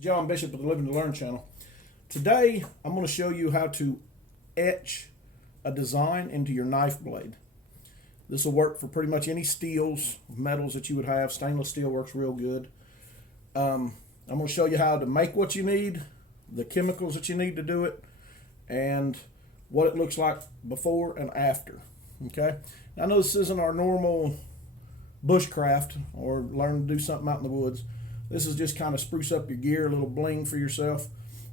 John Bishop of the Living to Learn channel. Today I'm going to show you how to etch a design into your knife blade. This will work for pretty much any steels, metals that you would have. Stainless steel works real good. I'm going to show you how to make what you need, the chemicals that you need to do it, and what it looks like before and after. Okay, now, I know this isn't our normal bushcraft or learn to do something out in the woods. This is just kind of spruce up your gear, a little bling for yourself.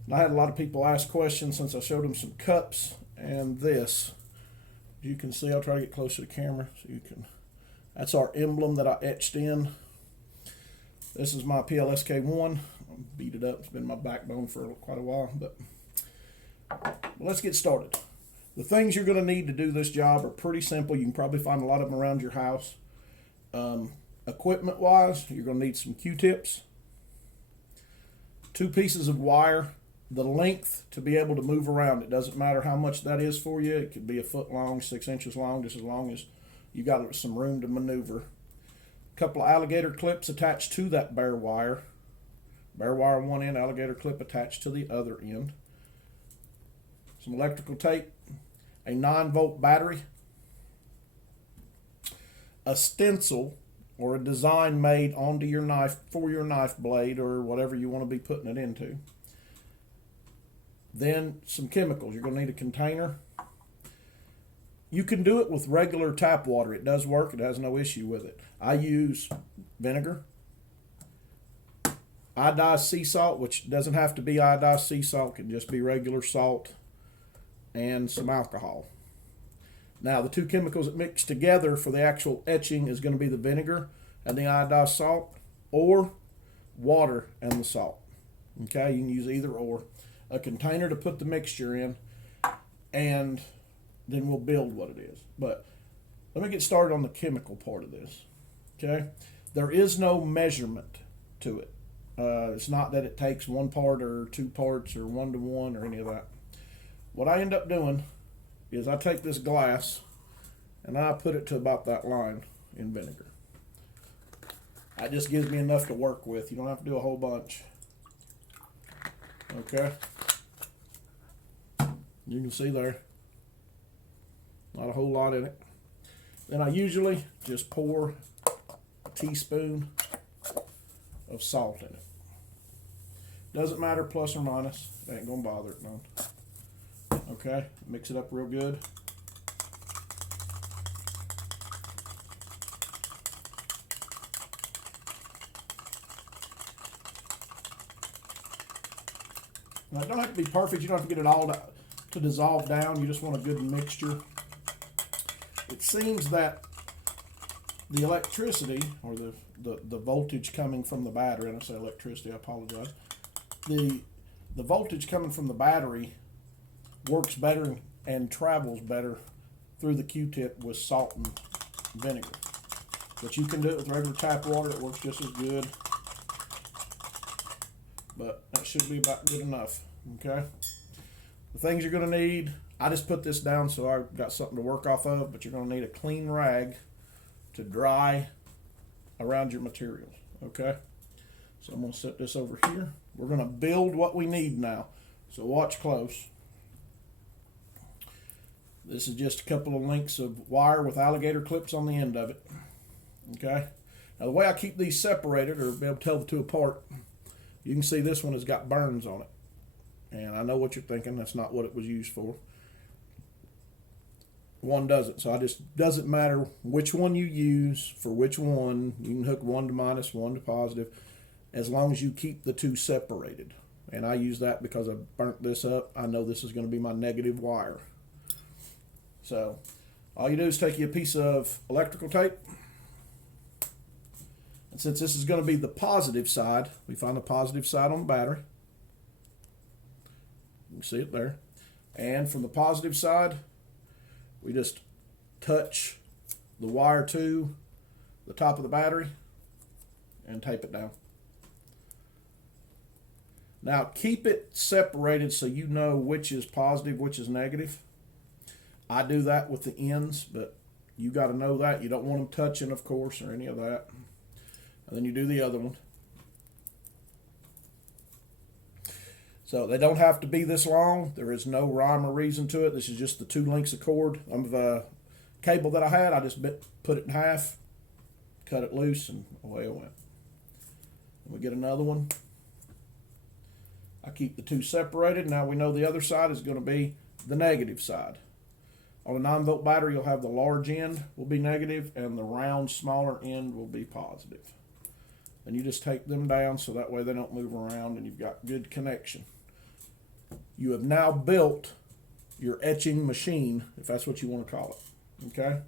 And I had a lot of people ask questions since I showed them some cups and this. As you can see, I'll try to get close to the camera so you can. That's our emblem that I etched in. This is my PLSK1. I beat it up. It's been my backbone for quite a while, but let's get started. The things you're going to need to do this job are pretty simple. You can probably find a lot of them around your house. Equipment wise, you're going to need some Q-tips, 2 pieces of wire, the length to be able to move around. It doesn't matter how much that is for you. It could be a foot long, 6 inches long, just as long as you got some room to maneuver. A couple of alligator clips attached to that bare wire. Bare wire on one end, alligator clip attached to the other end. Some electrical tape, a 9-volt battery, a stencil or a design made onto your knife for your knife blade or whatever you want to be putting it into. Then some chemicals. You're going to need a container. You can do it with regular tap water. It does work. It has no issue with it. I use vinegar, iodized sea salt, which doesn't have to be iodized sea salt. It can just be regular salt, and some alcohol. Now, the 2 chemicals that mix together for the actual etching is going to be the vinegar and the iodized salt, or water and the salt. Okay, you can use either or. A container to put the mixture in, and then we'll build what it is. But let me get started on the chemical part of this. Okay, there is no measurement to it. It's not that it takes 1 part or 2 parts or 1 to 1 or any of that. What I end up doing is I take this glass and I put it to about that line in vinegar. That just gives me enough to work with. You don't have to do a whole bunch. Okay. You can see there, not a whole lot in it. Then I usually just pour a teaspoon of salt in it. Doesn't matter plus or minus. It ain't gonna bother it none. Okay, mix it up real good. Now, it don't have to be perfect. You don't have to get it all to dissolve down. You just want a good mixture. It seems that the electricity, or the voltage coming from the battery, and I say electricity, I apologize. The voltage coming from the battery works better and travels better through the Q-tip with salt and vinegar. But you can do it with regular tap water. It works just as good. But that should be about good enough. Okay. The things you're going to need, I just put this down so I've got something to work off of, but you're going to need a clean rag to dry around your materials. Okay. So I'm going to set this over here. We're going to build what we need now. So watch close. This is just a couple of links of wire with alligator clips on the end of it. Okay. Now, the way I keep these separated, or be able to tell the 2 apart, you can see this one has got burns on it. And I know what you're thinking. That's not what it was used for. One doesn't. So doesn't matter which one you use for which one. You can hook 1 to minus, 1 to positive, as long as you keep the 2 separated. And I use that because I burnt this up. I know this is going to be my negative wire. So all you do is take you a piece of electrical tape. And since this is going to be the positive side, we find the positive side on the battery. You can see it there. And from the positive side, we just touch the wire to the top of the battery and tape it down. Now, keep it separated so you know which is positive, which is negative. I do that with the ends, but you got to know that. You don't want them touching, of course, or any of that. And then you do the other one. So they don't have to be this long. There is no rhyme or reason to it. This is just the 2 lengths of cord of cable that I had. I just put it in half, cut it loose, and away it went. And we get another one. I keep the 2 separated. Now we know the other side is going to be the negative side. On a 9-volt battery, you'll have the large end will be negative and the round, smaller end will be positive. And you just take them down so that way they don't move around and you've got good connection. You have now built your etching machine, if that's what you want to call it. Okay?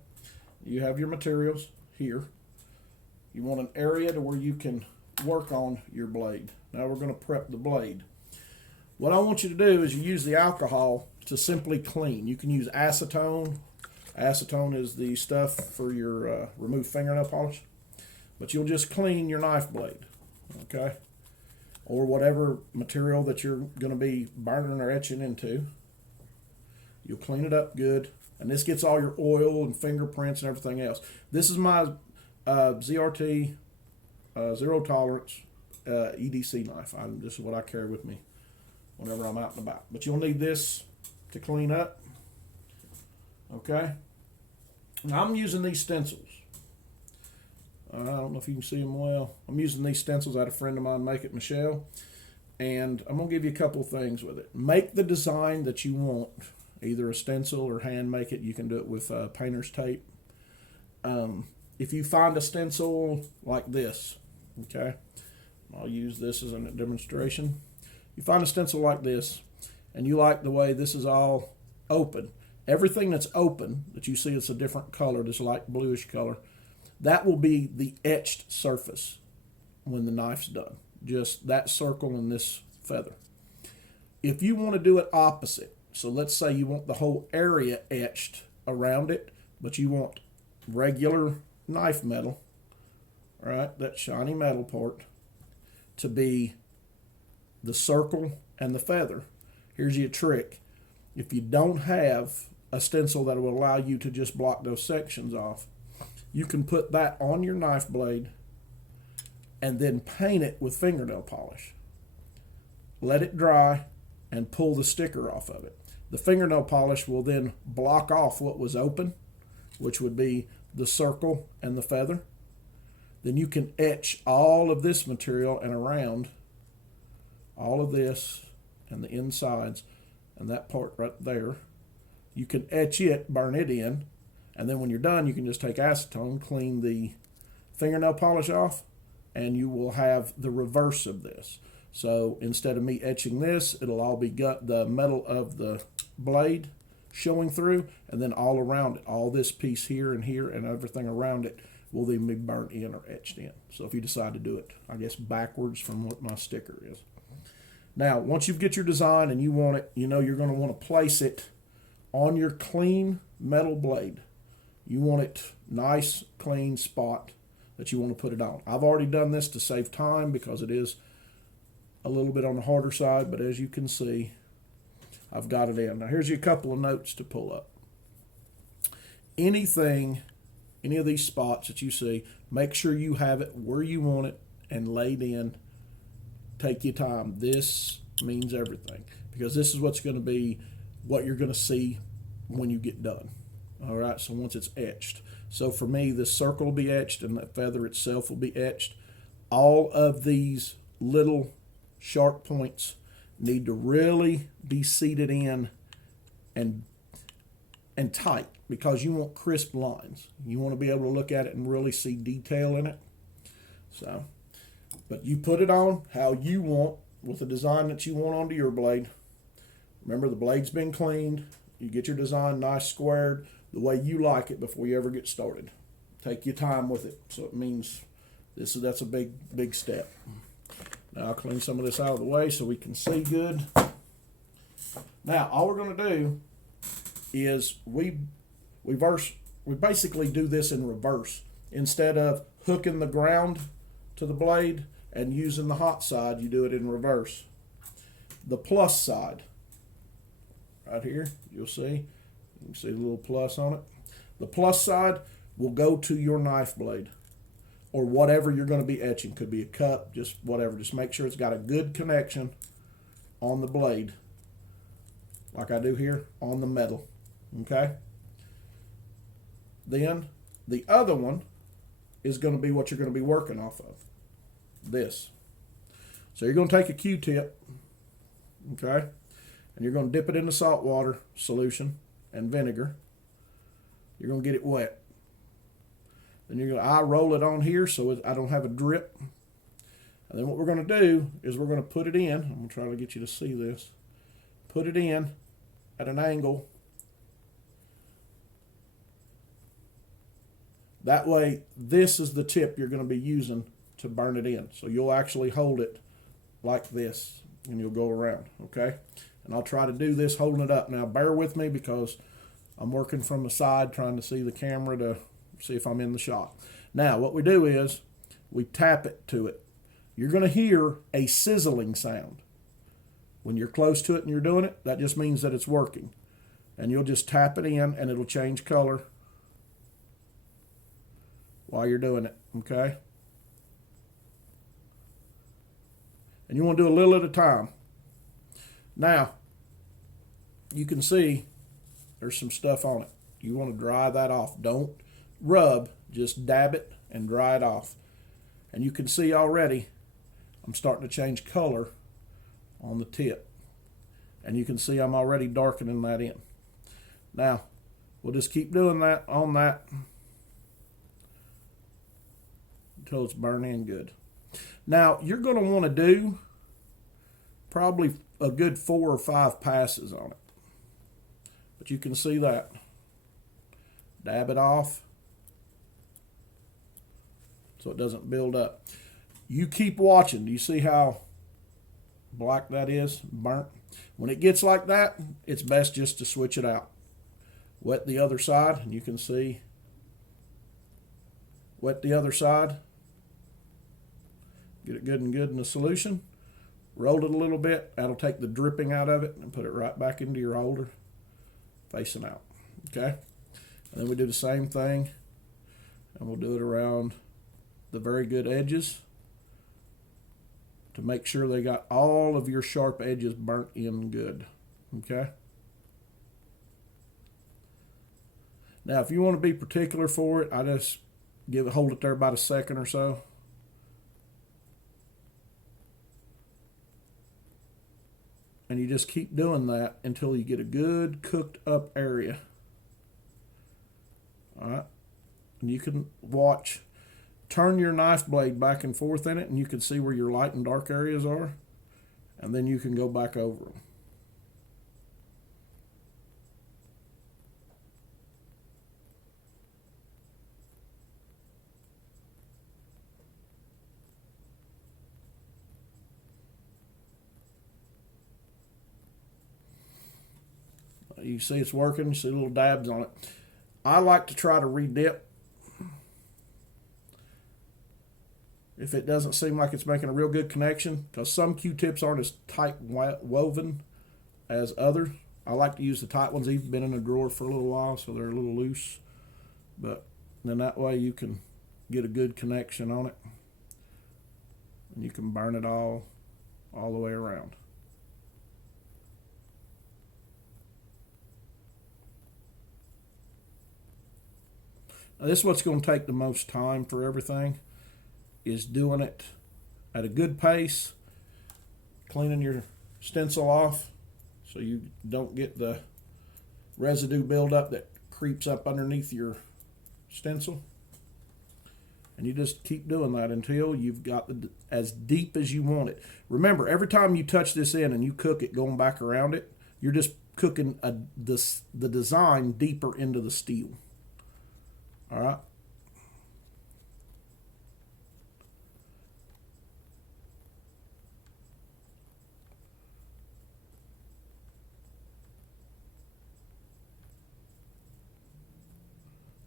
You have your materials here. You want an area to where you can work on your blade. Now we're going to prep the blade. What I want you to do is you use the alcohol to simply clean. You can use acetone. Acetone is the stuff for your remove fingernail polish. But you'll just clean your knife blade, okay? Or whatever material that you're going to be burning or etching into. You'll clean it up good. And this gets all your oil and fingerprints and everything else. This is my ZRT zero tolerance EDC knife. This is what I carry with me whenever I'm out and about. But you'll need this to clean up, okay? Now I'm using these stencils. I don't know if you can see them well. I'm using these stencils. I had a friend of mine make it, Michelle. And I'm going to give you a couple of things with it. Make the design that you want. Either a stencil or hand make it. You can do it with painter's tape. If you find a stencil like this, okay, I'll use this as a demonstration. You find a stencil like this, and you like the way this is all open. Everything that's open, that you see it's a different color, this light bluish color, that will be the etched surface when the knife's done. Just that circle and this feather. If you want to do it opposite, so let's say you want the whole area etched around it, but you want regular knife metal, right, that shiny metal part, to be the circle and the feather. Here's your trick. If you don't have a stencil that will allow you to just block those sections off, you can put that on your knife blade and then paint it with fingernail polish. Let it dry and pull the sticker off of it. The fingernail polish will then block off what was open, which would be the circle and the feather. Then you can etch all of this material and around all of this and the insides and that part right there. You can etch it, burn it in, and then when you're done, you can just take acetone, clean the fingernail polish off, and you will have the reverse of this. So instead of me etching this, it'll all be the metal of the blade showing through, and then all around it, all this piece here and everything around it will then be burnt in or etched in. So if you decide to do it, I guess, backwards from what my sticker is. Now, once you get your design and you want it, you know you're going to want to place it on your clean metal blade. You want it nice, clean spot that you want to put it on. I've already done this to save time because it is a little bit on the harder side, but as you can see, I've got it in. Now here's a couple of notes to pull up. Any of these spots that you see, make sure you have it where you want it and laid in. Take your time. This means everything because this is what's going to be what you're going to see when you get done. All right, so once it's etched. So for me, this circle will be etched and the feather itself will be etched. All of these little sharp points need to really be seated in and tight because you want crisp lines. You want to be able to look at it and really see detail in it. So, but you put it on how you want with the design that you want onto your blade. Remember, the blade's been cleaned. You get your design nice squared the way you like it before you ever get started. Take your time with it. So it means that's a big step. Now I'll clean some of this out of the way so we can see good. Now all we're going to do is we basically do this in reverse. Instead of hooking the ground to the blade and using the hot side, you do it in reverse. The plus side, right here, you'll see. You can see the little plus on it. The plus side will go to your knife blade or whatever you're going to be etching. Could be a cup, just whatever. Just make sure it's got a good connection on the blade, like I do here on the metal, okay? Then the other one is going to be what you're going to be working off of, this. So you're going to take a Q-tip, okay, and you're going to dip it in the salt water solution and vinegar. You're going to get it wet. Then you're going to eye roll it on here so I don't have a drip. And then what we're going to do is we're going to put it in. I'm going to try to get you to see this. Put it in at an angle. That way, this is the tip you're going to be using to burn it in. So you'll actually hold it like this, and you'll go around, okay? And I'll try to do this holding it up. Now, bear with me because I'm working from the side trying to see the camera to see if I'm in the shot. Now, what we do is we tap it to it. You're going to hear a sizzling sound. When you're close to it and you're doing it, that just means that it's working. And you'll just tap it in, and it'll change color while you're doing it, okay? And you want to do a little at a time. Now, you can see there's some stuff on it. You want to dry that off. Don't rub, just dab it and dry it off. And you can see already I'm starting to change color on the tip. And you can see I'm already darkening that in. Now, we'll just keep doing that on that until it's burned in good. Now, you're going to want to do probably a good 4 or 5 passes on it. But you can see that. Dab it off so it doesn't build up. You keep watching. Do you see how black that is? Burnt. When it gets like that, it's best just to switch it out. Wet the other side, and you can see. Wet the other side. Get it good and good in the solution. Roll it a little bit. That'll take the dripping out of it and put it right back into your holder, facing out. Okay? And then we do the same thing, and we'll do it around the very good edges to make sure they got all of your sharp edges burnt in good. Okay? Now, if you want to be particular for it, I just hold it there about a second or so. And you just keep doing that until you get a good cooked up area. All right. And you can watch, turn your knife blade back and forth in it, and you can see where your light and dark areas are. And then you can go back over them. You see it's working. You see little dabs on it. I like to try to re-dip. If it doesn't seem like it's making a real good connection, because some Q-tips aren't as tight woven as others. I like to use the tight ones. They've been in a drawer for a little while, so they're a little loose. But then that way you can get a good connection on it. And you can burn it all the way around. Now, this is what's going to take the most time for everything, is doing it at a good pace, cleaning your stencil off so you don't get the residue buildup that creeps up underneath your stencil. And you just keep doing that until you've got as deep as you want it. Remember, every time you touch this in and you cook it going back around it, you're just cooking the design deeper into the steel. All right.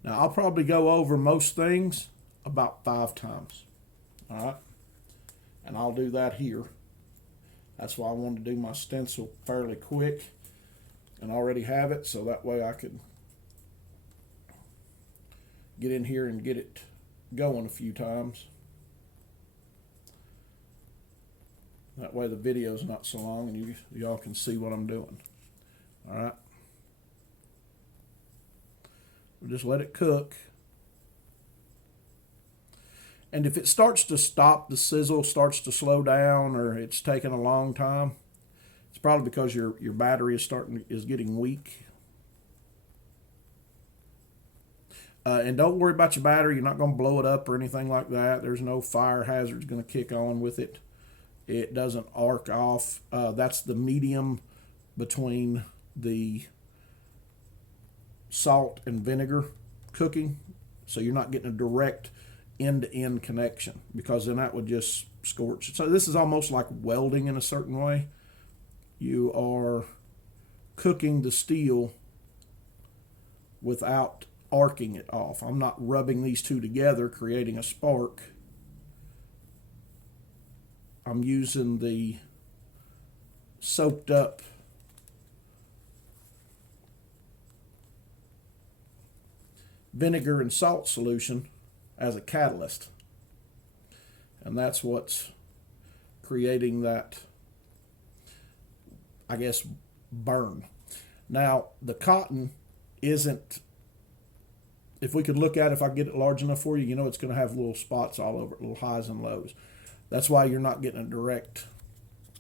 Now, I'll probably go over most things about 5 times. All right. And I'll do that here. That's why I wanted to do my stencil fairly quick and already have it, so that way I could get in here and get it going a few times. That way the video's not so long and y'all can see what I'm doing. All right. We'll just let it cook. And if it starts to stop, the sizzle starts to slow down, or it's taking a long time, it's probably because your battery is getting weak. And don't worry about your battery. You're not going to blow it up or anything like that. There's no fire hazards going to kick on with it. It doesn't arc off. That's the medium between the salt and vinegar cooking. So you're not getting a direct end-to-end connection, because then that would just scorch. So this is almost like welding in a certain way. You are cooking the steel without arcing it off. I'm not rubbing these two together, creating a spark. I'm using the soaked up vinegar and salt solution as a catalyst. And that's what's creating that, I guess, burn. Now, the cotton isn't, if we could look at it, if I get it large enough for you, you know it's going to have little spots all over it, little highs and lows. That's why you're not getting a direct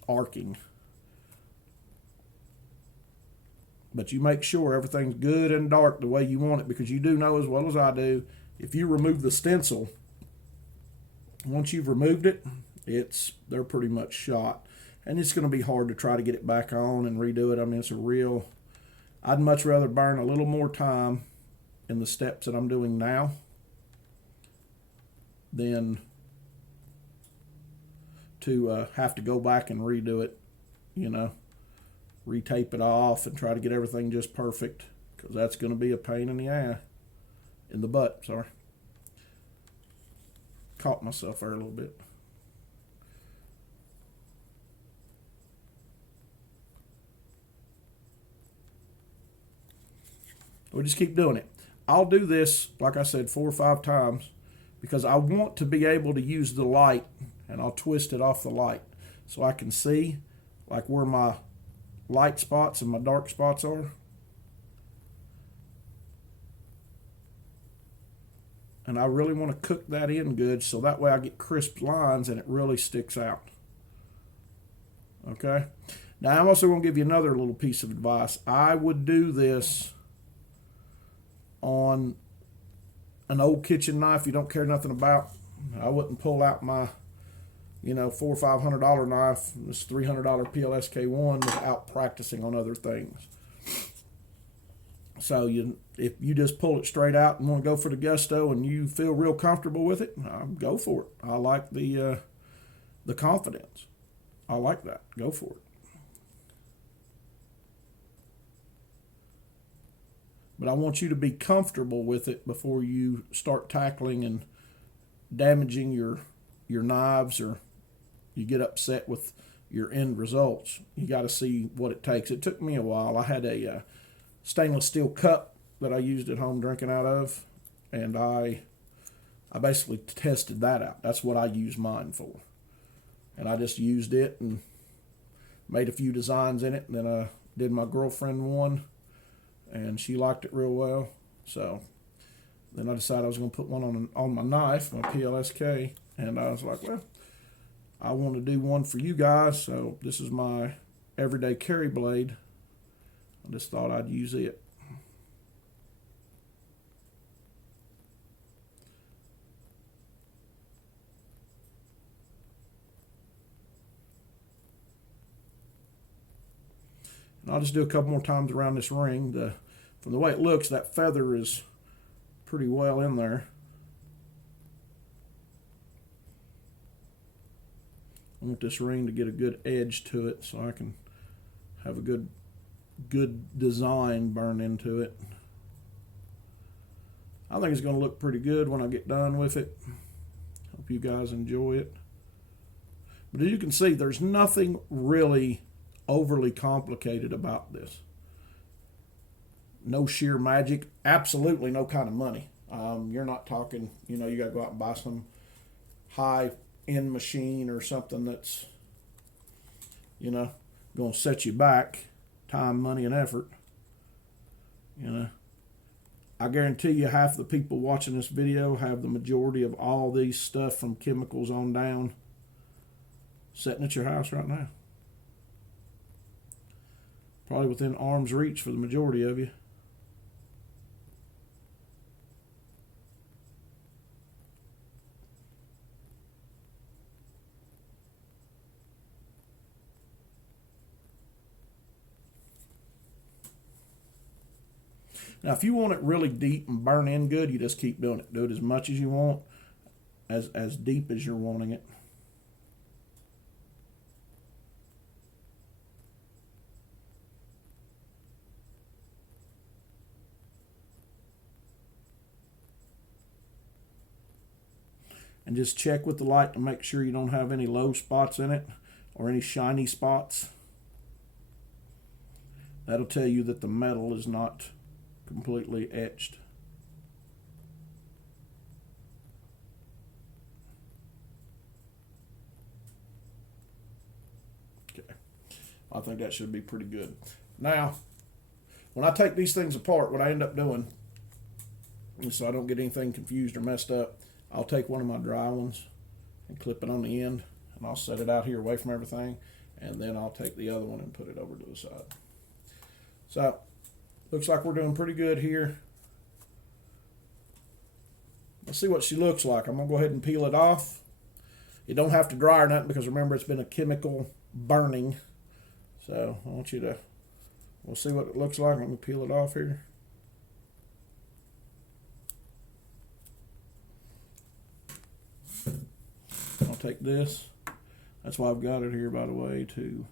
arcing. But you make sure everything's good and dark the way you want it, because you do know as well as I do, if you remove the stencil, once you've removed it, they're pretty much shot. And it's going to be hard to try to get it back on and redo it. I mean, I'd much rather burn a little more time in the steps that I'm doing now than to have to go back and redo it, retape it off and try to get everything just perfect, because that's going to be a pain in the ass. In the butt, sorry. Caught myself there a little bit. We'll just keep doing it. I'll do this, like I said, 4 or 5 times, because I want to be able to use the light, and I'll twist it off the light so I can see like where my light spots and my dark spots are. And I really want to cook that in good, so that way I get crisp lines and it really sticks out. Okay? Now I'm also going to give you another little piece of advice. I would do this on an old kitchen knife you don't care nothing about. I wouldn't pull out my, $400 or $500 knife, this $300 PLSK1, without practicing on other things. So if you just pull it straight out and want to go for the gusto and you feel real comfortable with it, go for it. I like the confidence. I like that. Go for it. But I want you to be comfortable with it before you start tackling and damaging your knives, or you get upset with your end results. You got to see what it takes. It took me a while. I had a stainless steel cup that I used at home drinking out of, and I basically tested that out. That's what I use mine for. And I just used it and made a few designs in it, and then I did my girlfriend one, and she liked it real well. So then I decided I was going to put one on my knife, my PLSK, and I was like, well, I want to do one for you guys, so this is my everyday carry blade. I just thought I'd use it. And I'll just do a couple more times around this ring. From the way it looks, that feather is pretty well in there. I want this ring to get a good edge to it so I can have a good design burn into it. I think it's going to look pretty good when I get done with it. Hope you guys enjoy it. But as you can see, there's nothing really overly complicated about this. No sheer magic, absolutely no kind of money. You're not talking, you got to go out and buy some high-end machine or something that's you know, going to set you back time, money, and effort. You know, I guarantee you half the people watching this video have the majority of all these stuff from chemicals on down sitting at your house right now. Probably within arm's reach for the majority of you. Now, if you want it really deep and burn in good, you just keep doing it. Do it as much as you want, as deep as you're wanting it. And just check with the light to make sure you don't have any low spots in it or any shiny spots. That'll tell you that the metal is not completely etched. Okay, I think that should be pretty good. Now, when I take these things apart, what I end up doing, so I don't get anything confused or messed up, I'll take one of my dry ones and clip it on the end, and I'll set it out here away from everything, and then I'll take the other one and put it over to the side. So, looks like we're doing pretty good here. Let's see what she looks like. I'm going to go ahead and peel it off. You don't have to dry or nothing because remember it's been a chemical burning. So I want you to, we'll see what it looks like. Let me peel it off here. I'll take this. That's why I've got it here, by the way, to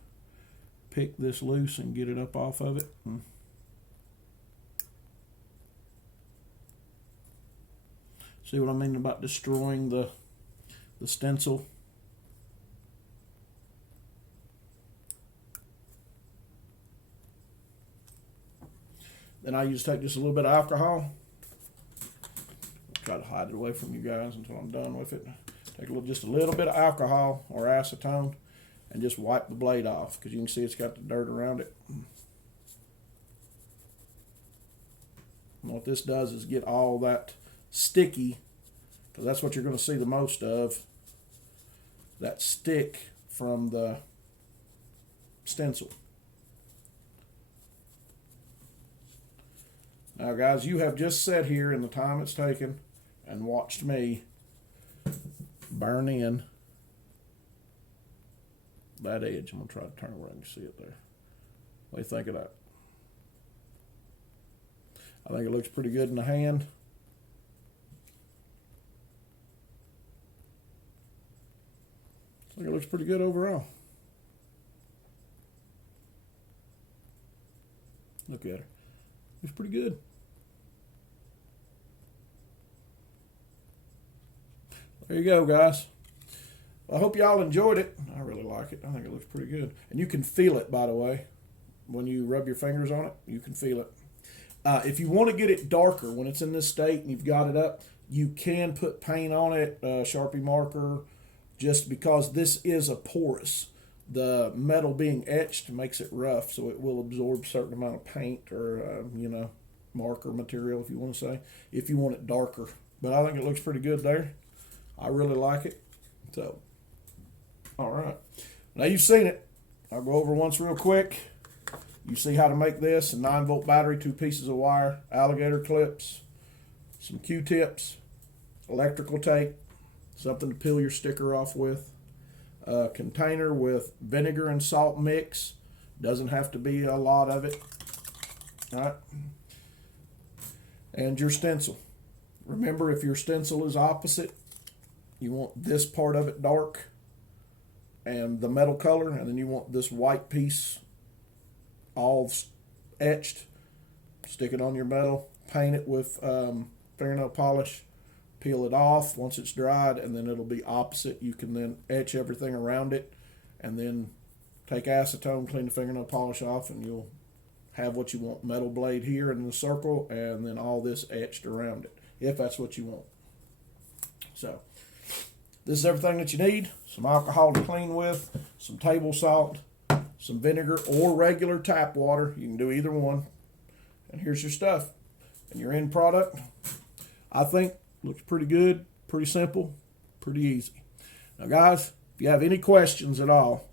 pick this loose and get it up off of it. See what I mean about destroying the stencil? Then I usually take just a little bit of alcohol. Try to hide it away from you guys until I'm done with it. Take just a little bit of alcohol or acetone and just wipe the blade off because you can see it's got the dirt around it. And what this does is get all that sticky, because that's what you're going to see the most of, that stick from the stencil. Now guys, you have just sat here in the time it's taken and watched me burn in that edge. I'm going to try to turn where I can see it there. What do you think of that? I think it looks pretty good in the hand. I think it looks pretty good overall. Look at her. Looks pretty good. There you go, guys. I hope y'all enjoyed it. I really like it. I think it looks pretty good. And you can feel it, by the way. When you rub your fingers on it, you can feel it. If you want to get it darker when it's in this state and you've got it up, you can put paint on it, Sharpie marker, just because this is a porous. The metal being etched makes it rough, so it will absorb a certain amount of paint or, marker material, if you want to say, if you want it darker. But I think it looks pretty good there. I really like it. So, all right. Now you've seen it. I'll go over once real quick. You see how to make this: a 9-volt battery, 2 pieces of wire, alligator clips, some Q-tips, electrical tape, something to peel your sticker off with, a container with vinegar and salt mix. Doesn't have to be a lot of it. All right. And your stencil. Remember, if your stencil is opposite, you want this part of it dark and the metal color, and then you want this white piece all etched. Stick it on your metal, paint it with fingernail polish, peel it off once it's dried, and then it'll be opposite. You can then etch everything around it, and then take acetone, clean the fingernail polish off, and you'll have what you want. Metal blade here in the circle, and then all this etched around it, if that's what you want. So, this is everything that you need. Some alcohol to clean with, some table salt, some vinegar, or regular tap water. You can do either one. And here's your stuff. And your end product, I think, looks pretty good, pretty simple, pretty easy. Now guys, if you have any questions at all,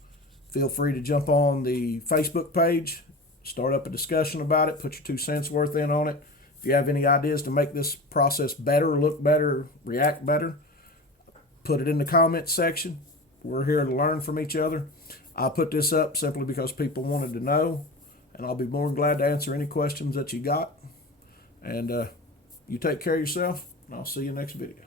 feel free to jump on the Facebook page, start up a discussion about it, put your 2 cents worth in on it. If you have any ideas to make this process better, look better, react better, put it in the comments section. We're here to learn from each other. I put this up simply because people wanted to know, and I'll be more than glad to answer any questions that you got. And you take care of yourself, and I'll see you next video.